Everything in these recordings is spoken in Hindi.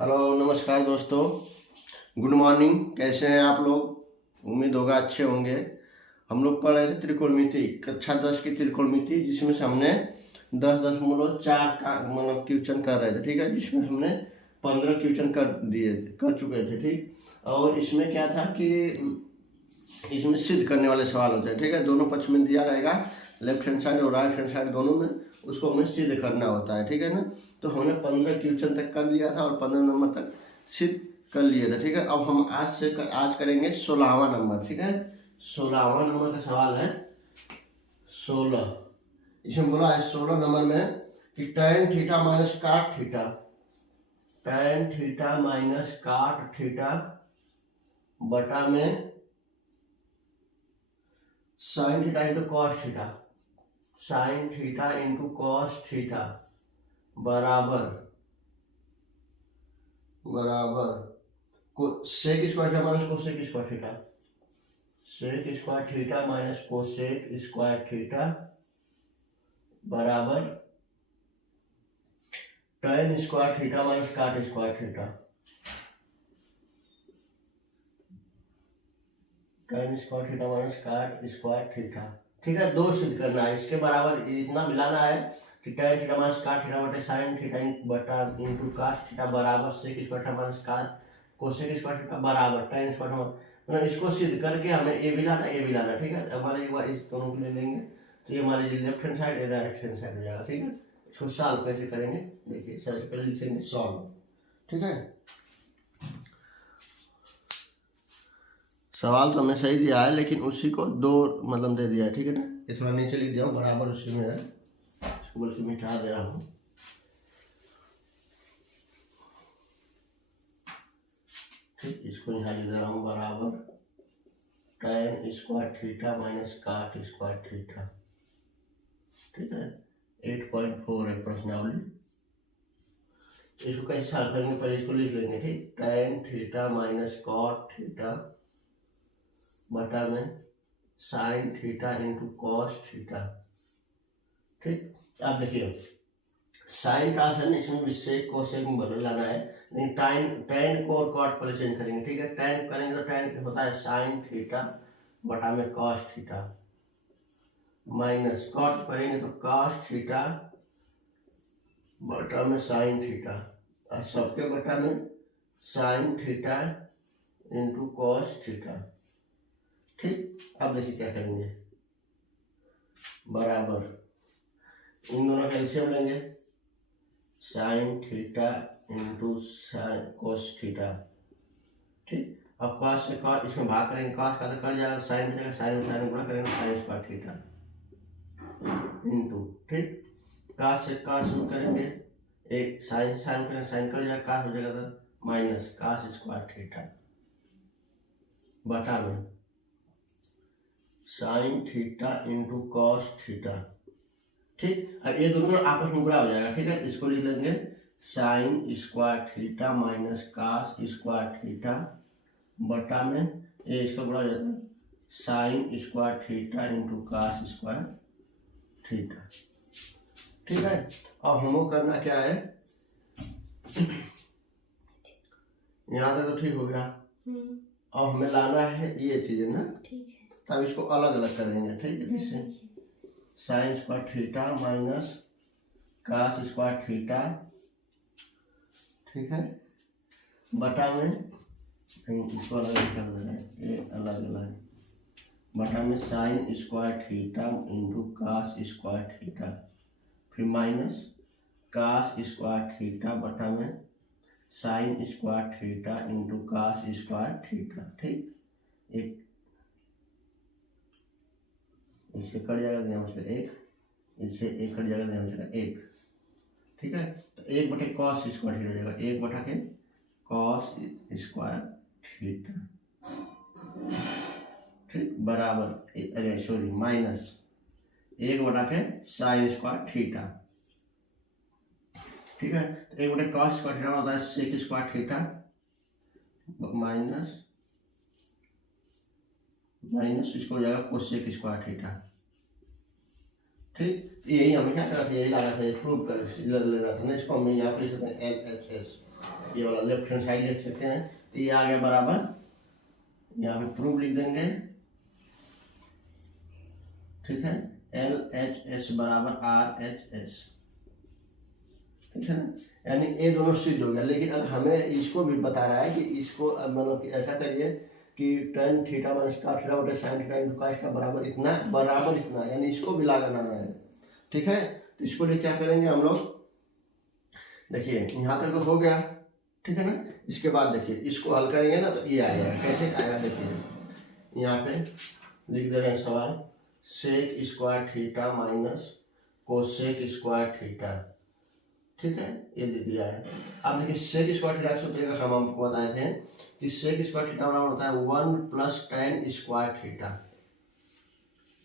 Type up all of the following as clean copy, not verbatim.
हेलो नमस्कार दोस्तों, गुड मॉर्निंग। कैसे हैं आप लोग? उम्मीद होगा अच्छे होंगे। हम लोग पढ़ रहे थे त्रिकोणमिति, कक्षा 10 की त्रिकोणमिति, जिसमें से हमने 10.4 का मतलब क्वेश्चन कर रहे थे। ठीक है, जिसमें हमने 15 क्वेश्चन कर चुके थे। ठीक, और इसमें क्या था कि इसमें सिद्ध करने वाले सवाल होते हैं। ठीक है, दोनों पक्ष में दिया रहेगा, लेफ्ट हैंड साइड और राइट हैंड साइड दोनों में, उसको हमें सिद्ध करना होता है। ठीक है ना, तो हमने 15 क्वेश्चन तक कर लिया था और 15 नंबर तक सिद्ध कर लिए थे। ठीक है, अब हम आज करेंगे 16वां नंबर। ठीक है, 16वां नंबर का सवाल है 16। इसमें बोला है 16 नंबर में कि tan theta minus cot theta, tan theta minus cot theta बटा में sine theta into cos theta, sine theta into cos theta बराबर sec square theta minus cosec square theta, sec square theta minus cosec square theta बराबर tan square theta minus cot square theta, tan square theta minus cot square theta. ठीक है, दो सिद्ध करना है, इसके बराबर इतना मिलाना है कि tan theta minus cot theta बटे साइन थीटा बटा इंटू कास थीटा बराबर sec square theta minus cosec square theta बराबर tan स्क्वायर थीटा। मतलब इसको सिद्ध करके हमें ये भी लाना, ये भी लाना। ठीक है, हमारे एक बार इस दोनों को ले लेंगे तो ये हमारी लेफ्ट हैंड साइड और राइट हैंड साइड हो जाएगा। ठीक है, इसको सॉल्व कैसे करेंगे देखिए। सबसे पहले लिखेंगे सॉल्व। ठीक है, सवाल तो हमें सही दिया है, लेकिन उसी को दो मतलब दे दिया है। ठीक है ना, ये थोड़ा नीचे लिख दिया हूँ, बराबर उसी में है, इसको बल्कि मिटा दे रहा हूँ। ठीक, इसको यहाँ लिख दे रहा हूँ बराबर tan square theta minus cot square theta. ठीक है, 8.4 है प्रश्नावली। इसको कैसे सॉल्व करेंगे, पहले इसको लिख लेंगे। ठीक, tan theta minus cot theta बटा में sine theta into cos theta. ठीक, आप देखिए साइन का आसन इसमें भी सेक कोसेक में बदल लाना है, लेकिन tan को और कॉट पहले चेंज करेंगे। ठीक है, tan करेंगे तो tan होता है साइन थीटा बटा में कॉस थीटा, माइनस कॉट करेंगे तो कॉस थीटा बटा में साइन थीटा, और सबके बटा में sine theta into cos theta. ठीक, अब देखिए क्या करेंगे, बराबर इन दोनों का एलसीएम लेंगे, sign theta into sine cos theta. ठीक, अब कॉस से कॉस इसमें भाग करेंगे, कॉस का तो कट जाएगा, साइन बचेगा, साइन साइन गुणा करेंगे साइन स्क्वायर थीटा इंटू। ठीक, कॉस से कॉस में करेंगे, एक साइन साइन करेंगे, साइन कट जाएगा, कॉस हो जाएगा तो माइनस कॉस स्क्वायर थीटा बटा में sine theta into cos theta. ठीक, अब ये दोनों आपस में गुणा हो जाएगा। ठीक है, इसको लिख लेंगे sine square theta minus cos square theta बटा में ये इसका गुणा हो जाता है sine square theta into cos square theta. ठीक है, अब हमको करना क्या है, यहाँ तक तो ठीक हो गया। अब हमें लाना है ये चीजें ना, तब इसको अलग अलग करेंगे। ठीक है, जैसे sine square theta minus cos square theta, ठीक है, बटा में इसको अलग अलग कर देना है, ये अलग अलग बटा में sine square theta into cos square theta, फिर माइनस कास स्क्वायर थीटा बटा में sine square theta into cos square theta. ठीक, एक इससे कट जाएगा ध्यान से एक, इससे एक कट जाएगा ध्यान से एक। ठीक है, तो एक बटे कॉस स्क्वायर थीटा हो जाएगा, एक बटा के कॉस स्क्वायर थीटा। ठीक, बराबर अरे सॉरी माइनस एक बटा के साइन स्क्वायर थीटा। ठीक है, तो एक बटे कॉस स्क्वायर थीटा होता है sec square theta minus minus इसको हो जाएगा कोसेक स्क्वायर थीटा ठीक, यही हमें क्या करना था, यही लाना था, प्रूव कर लेना था ना। इसको हम यहाँ पर लिख सकते हैं LHS, ये वाला लेफ्ट हैंड साइड लिख सकते हैं। तो ये आ गया बराबर, यहाँ पे प्रूव लिख देंगे, ठीक है। LHS बराबर RHS, ठीक है ना। यानी ये दोनों सिद्ध हो गया। लेकिन अब हमें इसको भी बता रहा है कि इसको मतलब कि ऐसा करिए कि tan theta minus cos theta बटे sin theta into cos theta बराबर इतना, बराबर इतना, यानी इसको भी लगाना है, ठीक है। तो इसको लिए क्या करेंगे हम लोग, देखिए यहाँ तक तो हो गया, ठीक है ना। इसके बाद देखिए इसको हल करेंगे ना तो ये आएगा, कैसे आएगा देखिए, यहाँ पे लिख दे रहे हैं सवाल, sec square theta minus cosec square theta, ठीक है, ये दे दिया है। अब देखिए सेक स्क्वायर थीटा सूत्र का हम आपको बताए थे कि सेक स्क्वायर थीटा बराबर होता है 1 प्लस tan स्क्वायर थीटा,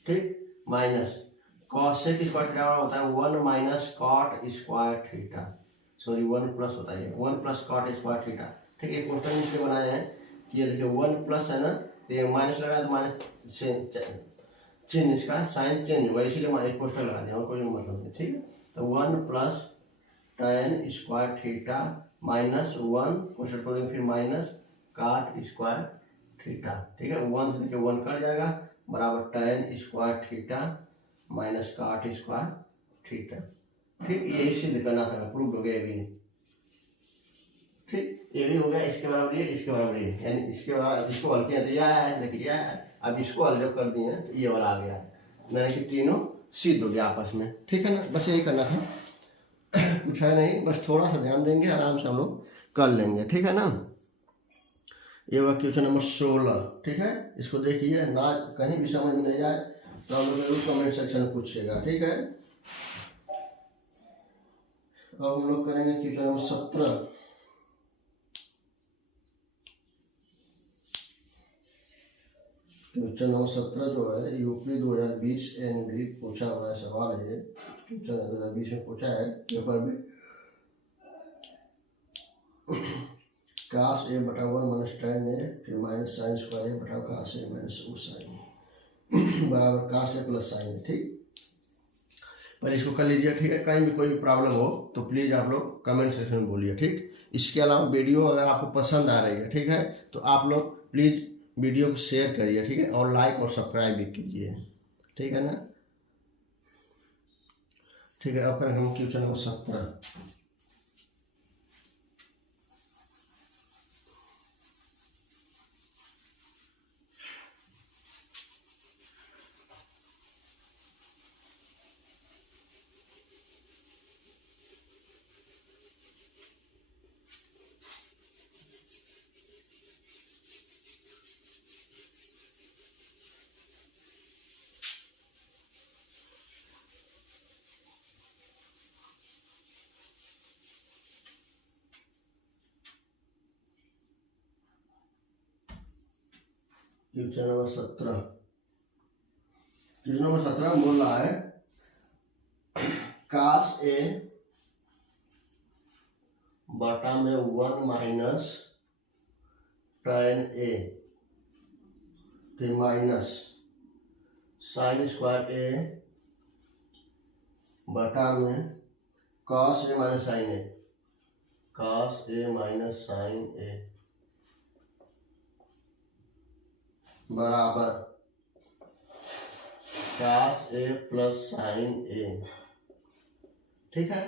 ठीक, माइनस कॉसेक स्क्वायर थीटा बराबर होता है 1 minus cot square theta, sorry 1 plus होता है 1 प्लस कॉट स्क्वायर थीटा, ठीक है। क्वेश्चन इसलिए बनाए हैं कि ये देखिए 1 प्लस है ना, तो ये माइनस लगा तो माइनस चिन्ह इसका साइन चेंज होगा, इसीलिए माइनस क्वेश्चन लगा दिया और कोई मतलब नहीं, ठीक है। तो 1 plus tan square theta minus 1 question करेंगे, फिर माइनस काट स्क्वायर थीटा, ठीक है। 1 से देखिए 1 कट जाएगा, बराबर tan square theta minus cot square theta, ठीक। ये सिद्ध करना था, प्रूव हो गया भी, ठीक, ये भी हो गया। इसके बराबर ये, इसके बराबर ये, यानी इसके बराबर इसको हल किया तो यह है, देखिए यह है। अब इसको हल जब कर दिए तो ये वाला आ गया, यानी कि तीनों सिद्ध हो गया आपस में, ठीक है ना। बस यही करना था, कुछ है नहीं, बस थोड़ा सा ध्यान देंगे, आराम से हम लोग कर लेंगे, ठीक है ना। ये हुआ क्वेश्चन नंबर 16, ठीक है। इसको देखिए ना, कहीं भी समझ में नहीं जाए तो हम लोग जरूर कमेंट सेक्शन में पूछिएगा, ठीक है। अब हम लोग करेंगे क्वेश्चन नंबर 17। क्वेश्चन नंबर 17 जो है यूपी 2020 NV पूछा हुआ है सवाल है, ये क्वेश्चन 2020 में पूछा है पेपर में। काश ए बटा 1 माइनस tan ए फिर माइनस साइन स्क्वायर ए बटा काश ए माइनस ओ साइन बराबर काश ए प्लस साइन, ठीक। पहले इसको कर लीजिए, ठीक है। कहीं भी कोई प्रॉब्लम हो तो प्लीज़ आप लोग कमेंट सेक्शन में बोलिए, ठीक। इसके अलावा वीडियो अगर आपको पसंद आ रही है, ठीक है, तो आप लोग प्लीज़ वीडियो को शेयर करिए, ठीक है, और लाइक और सब्सक्राइब भी कीजिए, ठीक है ना। ठीक है, अब करेंगे हम question number 17। Question number 17, question number 17 में बोल रहा है काश ए बटा में 1 माइनस tan ए फिर माइनस साइन स्क्वायर ए बटा में cos ए माइनस साइन ए, cos ए माइनस साइन ए बराबर cos ए प्लस साइन ए, ठीक है।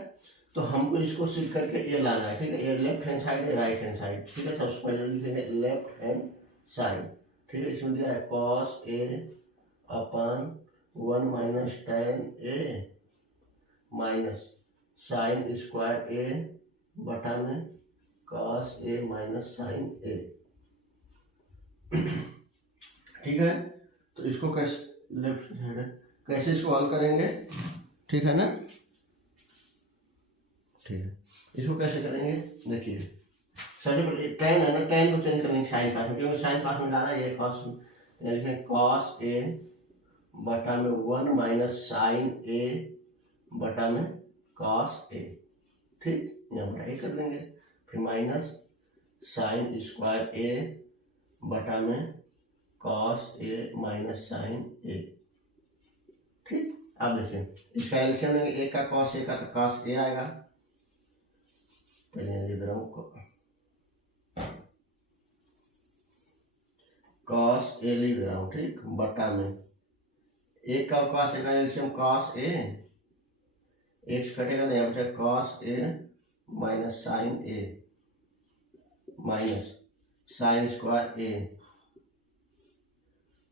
तो हमको इसको सिद्ध करके ए लाना है, ठीक है। ये लेफ्ट हैंड साइड है, राइट हैंड साइड, ठीक है। सबसे पहले लिखेंगे लेफ्ट हैंड साइड, ठीक है। इसमें दिया है cos ए अपन 1 माइनस tan ए माइनस साइन स्क्वायर ए बटा में cos ए माइनस साइन ए, ठीक है। तो इसको कैसे लेफ्ट हैंड कैसे इसको हल करेंगे, ठीक है ना, ठीक है। इसको कैसे करेंगे देखिए, सबसे पहले tan है ना, tan को चेंज करने साइन कास में, क्योंकि साइन कास में लाना है, ये cos लिखें cos ए बटा में 1 माइनस साइन ए बटा में cos ए, ठीक। यहाँ बटा ए कर देंगे, फिर माइनस साइन स्क्वायर ए बटा में cos ए माइनस साइन ए, ठीक। अब देखिए इसका एलसीएम लेंगे, ए का कॉस ए का तो कॉस ए आएगा, पहले लिख रहा हूँ कॉस ए लिख रहा हूँ, ठीक, बटा में ए का कॉस ए का एलसीएम कॉस ए, एक्स कटेगा तो यहाँ पे cos A minus sign A minus sine square ए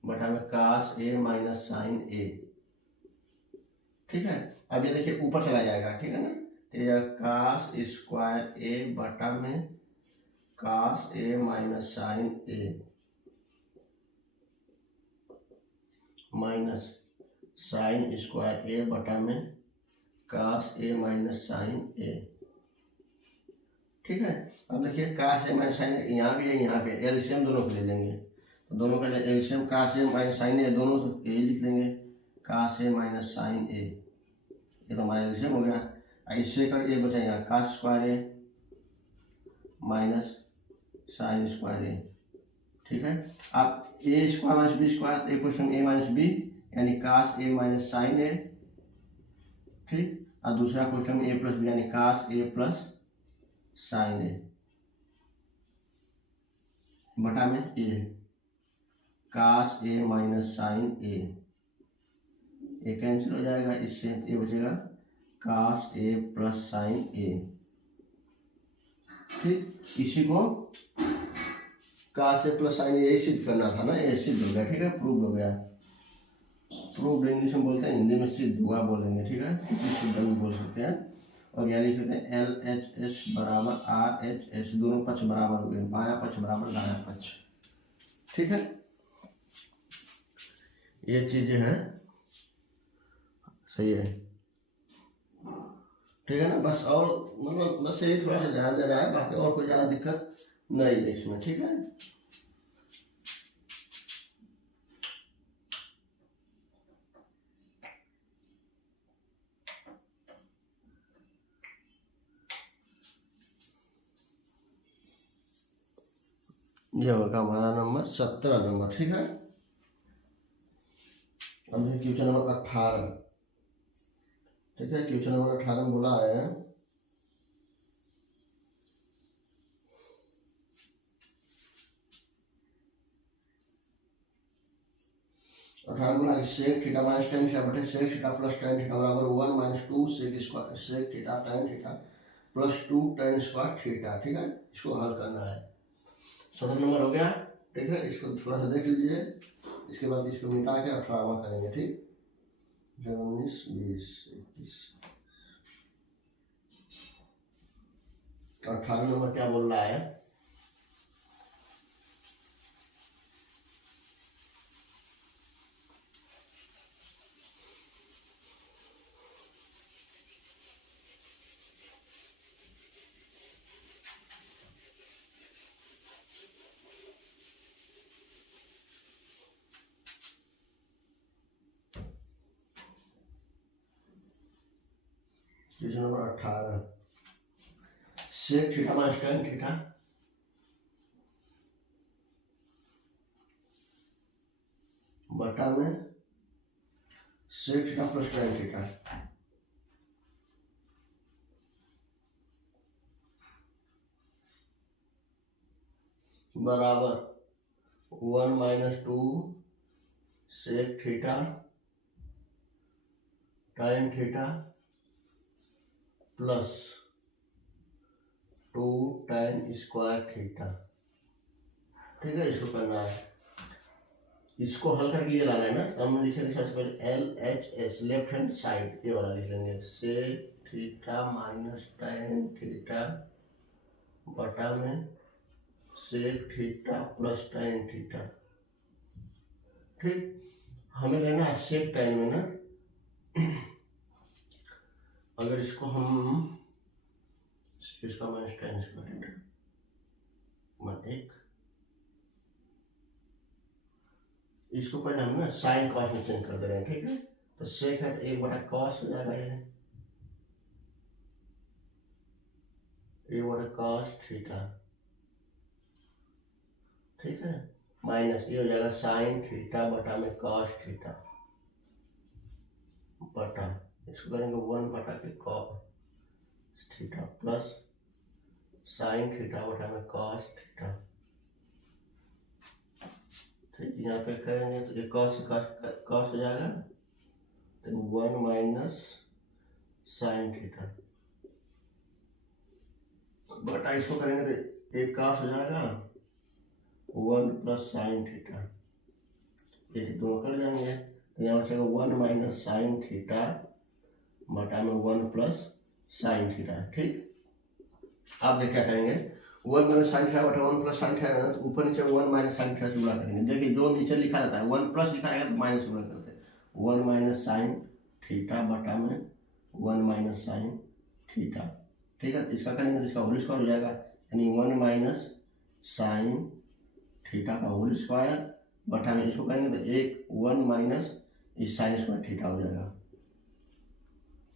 बटा में कॉस ए माइनस साइन ए, ठीक है। अब ये देखिए ऊपर चला जाएगा, ठीक है ना, तो यह कॉस स्क्वायर ए बटा में cos A minus sign A minus sine square ए बटा में कॉस ए माइनस साइन ए, ठीक है। अब देखिए कॉस ए माइनस साइन यहाँ भी है, यहाँ पे एलसीएम दोनों को ले लेंगे, तो दोनों का LCM cos A minus sign ए दोनों तो ए लिख लेंगे, कॉस ए माइनस साइन ए, ये तो हमारा एलसीएम हो गया। इससे कर ए बचा यहाँ कॉस स्क्वायर ए माइनस साइन स्क्वायर ए, ठीक है। अब ए स्क्वायर माइनस बी स्क्वायर ए क्वेश्चन ए माइनस बी यानी कॉस ए माइनस साइन ए, ठीक, और दूसरा क्वेश्चन ए प्लस बी यानी कॉस ए प्लस साइन ए बटा में ए cos A minus sign A, A cancel हो जाएगा, इससे ए बचेगा कॉस ए प्लस साइन ए, ठीक। इसी को कॉस ए प्लस साइन ए सिद्ध करना था ना, ए सिद्ध हो गया, ठीक है, प्रूव हो गया। प्रूव्ड इंग्लिश में बोलते हैं, हिंदी में सिद्ध हुआ बोलेंगे, ठीक है, सिद्ध भी बोल सकते हैं। और यहाँ लिख सकते हैं एल एच एस बराबर आर एच एस, दोनों पक्ष बराबर हो गए, बायां पक्ष बराबर दायां पक्ष, ठीक है। ये चीजें हैं, सही है, ठीक है ना। बस और मतलब बस यही थोड़ा सा ध्यान देना है, बाकी और कोई ज़्यादा दिक्कत नहीं है इसमें, ठीक है। ये होगा हमारा नंबर 17 नंबर, ठीक है। अब देखिए क्वेश्चन नंबर 18, ठीक है। क्वेश्चन नंबर 18 में बोला है sec theta minus tan theta बटे sec theta plus tan theta बराबर 1 minus 2 sec square sec theta tan theta plus 2 tan square theta, ठीक है। इसको हल करना है। 17 नंबर हो गया, ठीक है। इसको थोड़ा सा देख लीजिए, इसके बाद इसको मिटा के 18वां करेंगे, ठीक। 19 20 21 18 नंबर क्या बोल रहा है, question number 18 sec theta minus tan theta बटा में sec theta plus tan theta बराबर 1 minus 2 sec theta tan theta plus 2 tan square theta, ठीक है। इसको करना है, इसको हल करके ये लाना है ना। हम लिखेंगे सबसे पहले L H S left hand side ये वाला लिख लेंगे, sec theta minus tan theta बटा में sec theta plus tan theta, ठीक। हमें लेना है सेक टेन में ना, अगर इसको हम इसका माइनस टेन स्क्वायर थीटा एक, इसको पहले हम ना साइन कॉस में चेंज कर दे रहे हैं, ठीक है। तो सेक है तो एक बटा कॉस हो जाएगा, ये बटा कॉस थीटा, ठीक है, माइनस ये हो जाएगा साइन थीटा बटा में कॉस थीटा बटा इसको करेंगे 1 बटा के cos theta plus sign theta बटा में कॉस थीटा। ठीक, यहाँ पे करेंगे तो ये कॉस कॉस हो जाएगा तो 1 माइनस साइन थीटा बटा इसको करेंगे तो एक कॉस हो जाएगा 1 प्लस साइन थीटा, एक दोनों कर जाएंगे तो यहाँ बचेगा 1 माइनस साइन थीटा बटा में 1 प्लस साइन थीटा। ठीक, आप देख क्या करेंगे 1 माइनस साइन थीटा बटा 1 प्लस साइन थीटा तो ऊपर नीचे 1 माइनस साइन थीटा से गुणा करेंगे। देखिए जो नीचे लिखा रहता है 1 प्लस लिखा रहेगा तो माइनस से गुणा करते हैं। 1 माइनस साइन थीटा बटा में 1 माइनस साइन थीटा। ठीक है, तो इसका करेंगे तो इसका होल स्क्वायर हो जाएगा, यानी 1 माइनस साइन थीटा का होल स्क्वायर बटा में इसको करेंगे तो एक 1 माइनस इस साइन स्क्वायर थीटा हो जाएगा।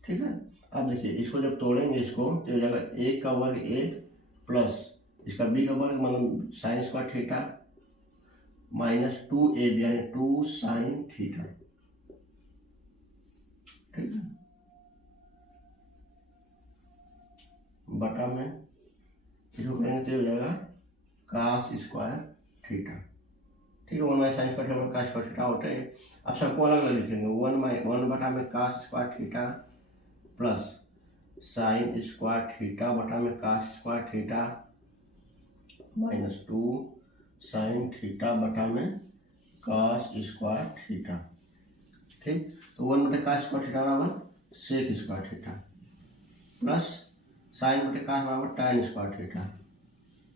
ठीक है, अब देखिए इसको जब तोड़ेंगे इसको तो हो जाएगा 1 का वर्ग 1 प्लस इसका b का वर्ग मतलब sign square theta minus 2ab यानी 2 साइन थीटा। ठीक है, बटा में इसको करेंगे तो हो जाएगा कास स्क्वायर थीटा। ठीक है, 1 minus sine square theta cos square theta होता है। अब सबको अलग अलग लिखेंगे 1 बटा में cos square theta plus sine square theta बटा में cos square theta minus 2 sine theta बटा में कास स्क्वायर थीटा। ठीक, तो 1 बटे कास स्क्वायर थीटा बराबर sec square theta plus sine बटे कास बराबर tan स्क्वायर थीटा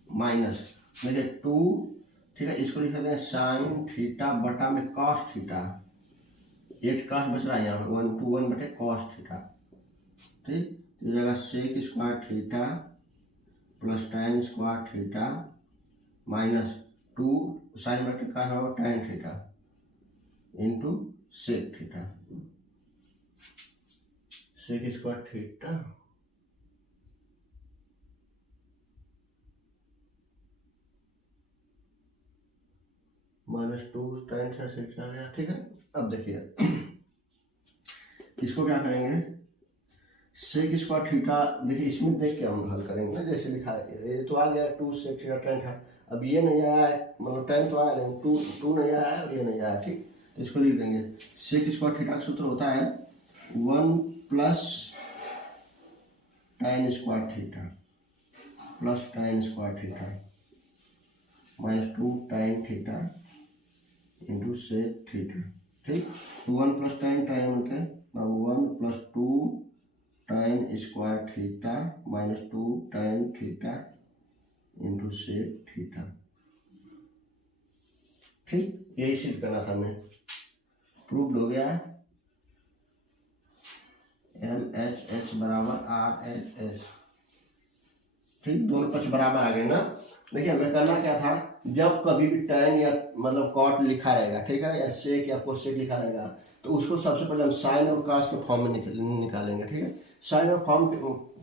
माइनस देखिए 2। ठीक है, इसको लिख सकते हैं साइन थीटा बटा में कॉस थीटा, 8 कॉस बच रहा है यहाँ पर 1 2 1 बटे कॉस थीटा। ठीक, तो हो जाएगा sec square theta plus tan square theta minus 2 sine बटे कास बराबर tan theta into sec theta. Sec square theta minus 2 tan theta sec आ गया। ठीक है, अब देखिए इसको क्या करेंगे सेक स्क्वायर थीटा, देखिए इसमें देख के हम हल करेंगे ना, जैसे लिखा है ये तो आ गया 2 सेक थीटा tan था। अब ये नहीं आया मतलब tan तो आया लेकिन 2 नहीं आया और ये नहीं आया। ठीक, तो इसको लिख देंगे सेक स्क्वायर थीटा का सूत्र होता है 1 plus tan square theta plus tan square theta minus 2 tan theta into sec theta. ठीक, 1 प्लस tan के 1 plus 2 tan square theta minus 2 tan theta into sec theta. ठीक, यही सिद्ध करना था हमें, प्रूव्ड हो गया। LHS बराबर RHS। ठीक, दोनों पक्ष बराबर आ गए ना। देखिए हमें करना क्या था, जब कभी भी tan या मतलब कॉट लिखा रहेगा, ठीक है, या सेक या कोसेक लिखा रहेगा तो उसको सबसे पहले हम साइन और कास के फॉर्म में निकालेंगे। ठीक है, साइन और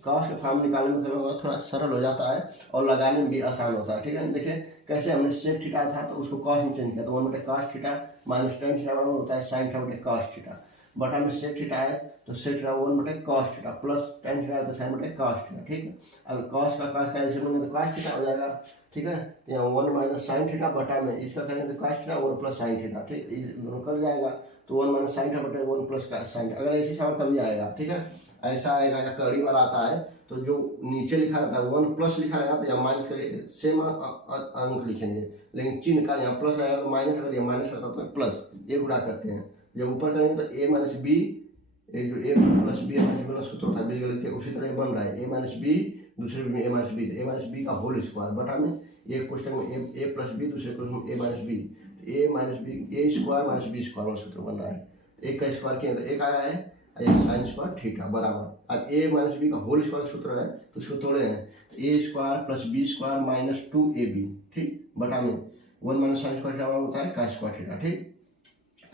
कास के फॉर्म निकालने में थोड़ा सरल हो जाता है और लगाने में भी आसान होता है। ठीक है, देखिए कैसे हमने सेक थीटा था तो उसको कॉस में चेंज किया तो 1 बटे cos theta minus tan theta बराबर होता है साइन थीटा बटे कास थीटा बटा में सेक थीटा है तो सेक थीटा 1 बटे cos theta plus tan theta है तो साइन बटे कॉस थीटा। ठीक है, अब कॉस का ऐसे बनेगा तो कॉस थीटा हो जाएगा। ठीक है, तो यहाँ 1 माइनस साइन थीटा बटा में इसका करेंगे तो cos theta 1 plus sine theta. ठीक, दोनों कर जाएगा तो 1 माइनस साइन थीटा बटे 1 प्लस साइन। अगर ऐसे सवाल कभी आएगा, ठीक है, ऐसा आएगा या कड़ी वाला आता है तो जो नीचे लिखा रहता है 1 प्लस लिखा रहेगा तो यहाँ माइनस करिए सेम अंक लिखेंगे, लेकिन चिन्ह का यहाँ प्लस रहेगा तो माइनस, अगर ये माइनस रहता तो प्लस, ये गुणा करते हैं। जब ऊपर करेंगे तो a माइनस बी, जो a plus B minus B सूत्र होता है बीजगणित है उसी तरह बन रहा है। a माइनस बी दूसरे में a माइनस बी का होल स्क्वायर बटा में एक क्वेश्चन में a प्लस बी दूसरे क्वेश्चन में a माइनस बी, तो a minus B a square minus B square वाला सूत्र बन रहा है। एक का स्क्वायर किया तो एक आया है, साइन स्क्वायर थीटा बराबर। अब a माइनस बी का होल स्क्वायर सूत्र है तो उसको तोड़े हैं तो a square plus B square minus 2ab। ठीक, बटा में 1 माइनस साइन स्क्वायर थीटा होता है कास स्क्वायर थीटा। ठीक,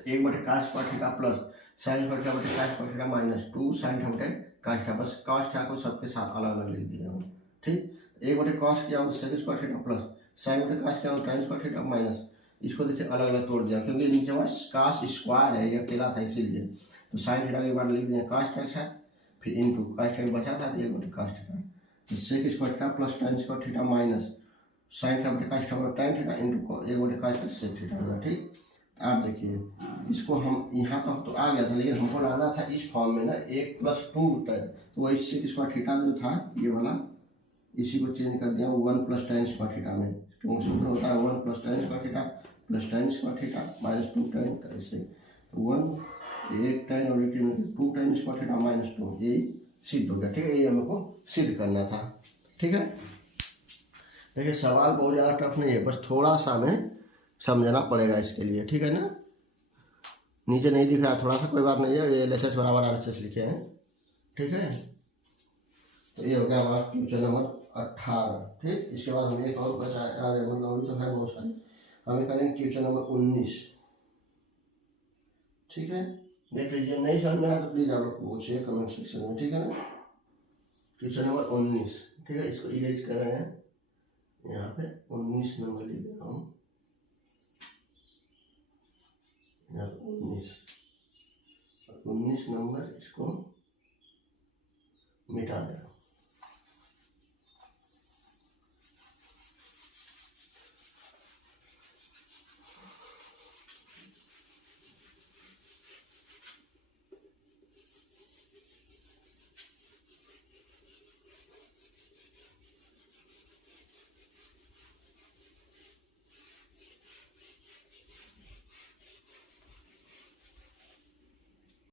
1 बटे cos square theta plus sine square theta बटे cos square theta minus 2 sine theta बटे कास थीटा, बस कास थीटा को सबके साथ अलग अलग लिख दिया हूँ। ठीक, 1 बटे कास किया हूँ sec square theta plus sine बटे कास किया हूँ tan स्क्वायर थीटा माइनस, इसको देखिए अलग अलग तोड़ दिया क्योंकि नीचे कास स्क्वायर है ये अकेला था इसीलिए। तो साइन थीटा के बाद लिख दें cos थीटा, फिर इंटू cos थीटा बचा था तो 1/cos थीटा, तो sec square theta plus tan square theta minus sign theta बटे cos थीटा बटे tan theta into 1/cos theta sec theta होगा। ठीक, आप देखिए इसको हम यहाँ तक तो आ गया था, लेकिन हमको लाना था इस फॉर्म में ना 1 + 2 tan, तो वही sec स्क्वायर थीटा जो था ये वाला, इसी को चेंज कर दिया 1 + tan स्क्वायर थीटा में, क्योंकि सूत्र होता है 1 + tan square theta plus tan square theta minus 2 tan का, ऐसे 1 tan और 2 tan स्क्वायर थीटा माइनस 2, ये सिद्ध हो गया। ठीक है, ये हमको सिद्ध करना था। ठीक है, देखिए सवाल बहुत ज़्यादा टफ नहीं है, बस थोड़ा सा हमें समझना पड़ेगा इसके लिए। ठीक है ना, नीचे नहीं दिख रहा थोड़ा सा, कोई बात नहीं है, ये LHS बराबर RHS लिखे हैं। ठीक है, तो ये हो गया हमारा क्वेश्चन नंबर 18। ठीक, इसके बाद हमें एक और बचा है, मतलब अभी तो है बहुत सारे, हमें करेंगे क्वेश्चन नंबर 19। ठीक है, देख लीजिए, नहीं समझ में आया तो प्लीज़ आप लोग पूछिए कमेंट सेक्शन में। ठीक है ना, क्वेश्चन नंबर 19। ठीक है, इसको इरेज कर रहे हैं, यहाँ पे 19 नंबर लिख रहा हूँ, यहाँ पे 19 नंबर इसको मिटा देना।